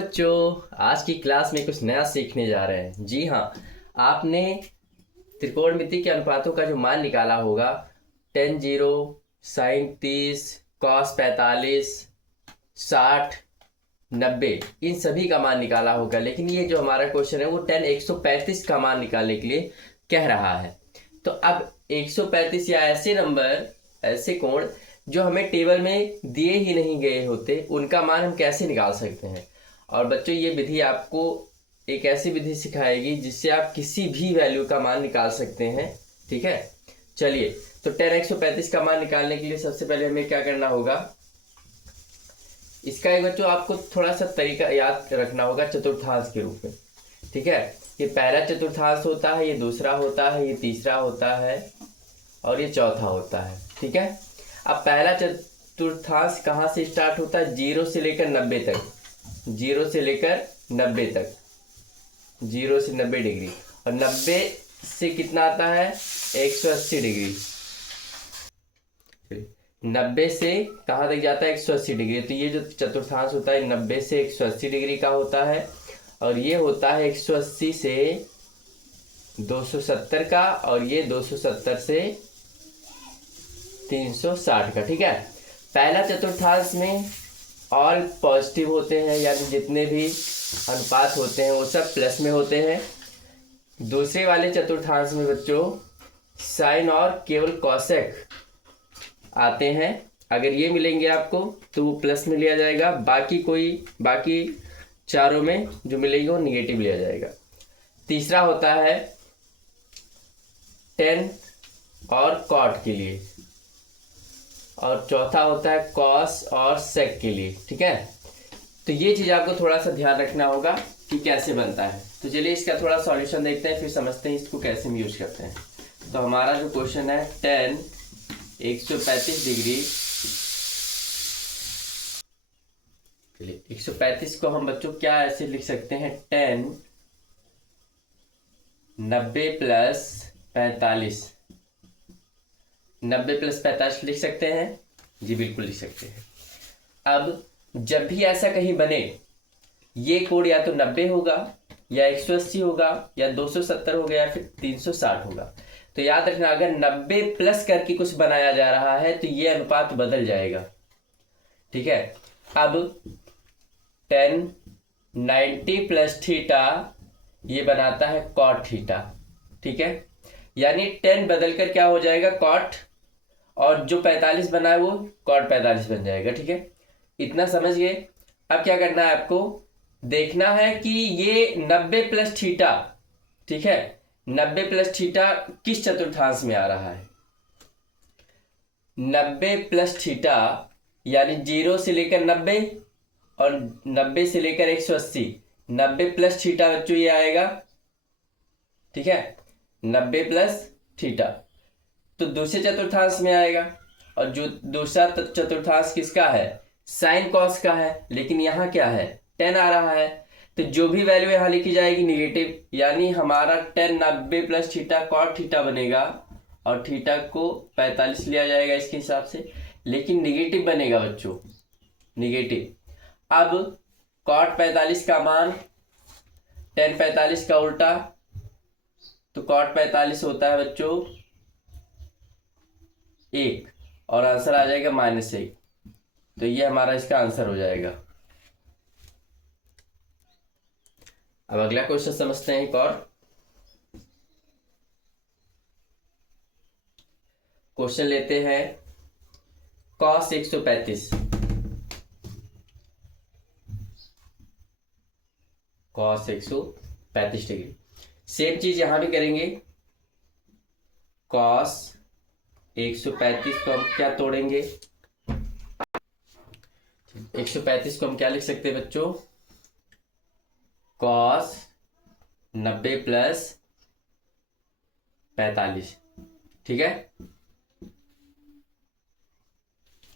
बच्चों, आज की क्लास में कुछ नया सीखने जा रहे हैं। जी हाँ, आपने त्रिकोणमिति के अनुपातों का जो मान निकाला होगा, टेन जीरो, साइन 30, कॉस 45, 60, 90, इन सभी का मान निकाला होगा। लेकिन ये जो हमारा क्वेश्चन है वो 135 का मान निकालने के लिए कह रहा है। तो अब 135 या ऐसे नंबर, ऐसे कोण जो हमें टेबल में दिए ही नहीं गए होते, उनका मान हम कैसे निकाल सकते हैं। और बच्चों, ये विधि आपको एक ऐसी विधि सिखाएगी जिससे आप किसी भी वैल्यू का मान निकाल सकते हैं। ठीक है, चलिए। तो 135 का मान निकालने के लिए सबसे पहले हमें क्या करना होगा, इसका एक बच्चों आपको थोड़ा सा तरीका याद रखना होगा चतुर्थांश के रूप में। ठीक है, ये पहला चतुर्थांश होता है, ये दूसरा होता है, ये तीसरा होता है और ये चौथा होता है। ठीक है, अब पहला चतुर्थांश कहाँ से स्टार्ट होता है? 0 से लेकर 90 तक। 0 से लेकर 90 तक, 0 से 90 डिग्री। और 90 से कितना आता है? 180 डिग्री। 90 से कहाँ तक जाता है? 180 डिग्री। तो ये जो चतुर्थांश होता है 90 से 180 डिग्री का होता है। और ये होता है 180 से 270 का, और ये 270 से 360 का। ठीक है, पहला चतुर्थांश में ऑल पॉजिटिव होते हैं, यानी जितने भी अनुपात होते हैं वो सब प्लस में होते हैं। दूसरे वाले चतुर्थांश में बच्चों साइन और केवल कॉसेक आते हैं। अगर ये मिलेंगे आपको तो वो प्लस में लिया जाएगा, बाकी चारों में जो मिलेंगे वो निगेटिव लिया जाएगा। तीसरा होता है टेन और कॉट के लिए, और चौथा होता है कॉस और सेक के लिए। ठीक है, तो ये चीज़ आपको थोड़ा सा ध्यान रखना होगा कि कैसे बनता है। तो चलिए इसका थोड़ा सॉल्यूशन देखते हैं, फिर समझते हैं इसको कैसे हम यूज करते हैं। तो हमारा जो क्वेश्चन है, टेन 135 डिग्री, चलिए 135 को हम बच्चों क्या ऐसे लिख सकते हैं? 10 90 प्लस 45, 90 प्लस 45 लिख सकते हैं? जी बिल्कुल लिख सकते हैं। अब जब भी ऐसा कहीं बने, ये कोण या तो 90 होगा या 180 होगा या 270 होगा या फिर 360 होगा। तो याद रखना, अगर 90 प्लस करके कुछ बनाया जा रहा है तो ये अनुपात बदल जाएगा। ठीक है, अब 10 90 प्लस थीटा ये बनाता है कॉट थीटा। ठीक है, यानी 10 बदलकर क्या हो जाएगा? कॉट, और जो 45 बना है वो कॉट 45 बन जाएगा। ठीक है, इतना समझ गए। अब क्या करना है आपको? देखना है कि ये 90 प्लस थीटा, ठीक है, 90 प्लस थीटा किस चतुर्थांश में आ रहा है? 90 प्लस थीटा यानी 0 से लेकर 90 और 90 से लेकर 180, 90 प्लस थीटा बच्चों ये आएगा। ठीक है, 90 प्लस थीटा तो दूसरे चतुर्थांश में आएगा। और जो दूसरा चतुर्थांश किसका है? साइन कॉस का है। लेकिन यहाँ क्या है? 10 आ रहा है, तो जो भी वैल्यू यहाँ लिखी जाएगी निगेटिव, यानी हमारा 10 90 प्लस थीटा कॉट थीटा बनेगा, और थीटा को 45 लिया जाएगा इसके हिसाब से, लेकिन निगेटिव बनेगा बच्चों, निगेटिव। अब कॉट 45 का मान 10 45 का उल्टा, तो कॉट 45 होता है बच्चों 1, और आंसर आ जाएगा -1। तो ये हमारा इसका आंसर हो जाएगा। अब अगला क्वेश्चन समझते हैं। एक और क्वेश्चन लेते हैं, कॉस 135, कॉस 135 डिग्री। सेम चीज यहां भी करेंगे। कॉस 135 को हम क्या तोड़ेंगे? 135 को हम क्या लिख सकते हैं बच्चों? Cos 90 plus 45। ठीक है,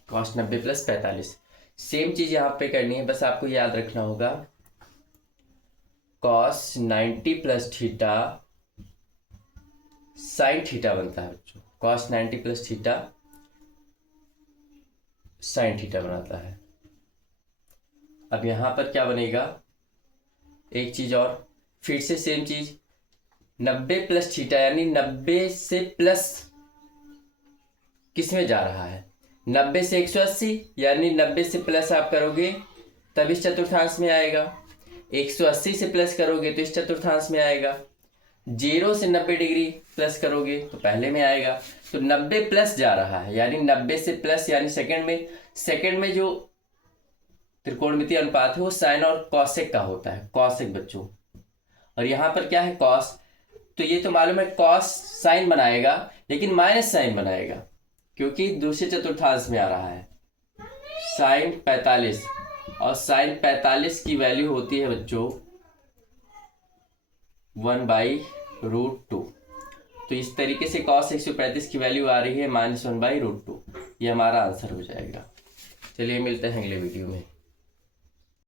कॉस 90 प्लस 45। सेम चीज यहां पे करनी है, बस आपको याद रखना होगा cos 90 plus theta sine theta बनता है बच्चों। Cos 90 plus theta sine theta बनाता है। अब यहां पर क्या बनेगा? एक चीज़ और, फिर से सेम चीज़, 90 प्लस थीटा यानी 90 से प्लस किस में जा रहा है, 90 से 180 यानी 90 से प्लस आप करोगे तब इस चतुर्थांश में आएगा, 180 से प्लस करोगे तो इस चतुर्थांश में आएगा, 0 से 90 डिग्री प्लस करोगे तो पहले में आएगा। तो 90 प्लस जा रहा है यानी 90 से प्लस यानी सेकंड में जो त्रिकोणमितीय अनुपात है वो साइन और कॉसेक का होता है, कॉसेक बच्चों। और यहाँ पर क्या है, कॉस, तो ये तो मालूम है कॉस साइन बनाएगा लेकिन माइनस साइन बनाएगा क्योंकि दूसरे चतुर्थांश में आ रहा है। साइन 45 और साइन 45 की वैल्यू होती है बच्चों 1/√2। तो इस तरीके से cos 135 की वैल्यू आ रही है -1/√2। ये हमारा आंसर हो जाएगा। चलिए मिलते हैं अगले वीडियो में।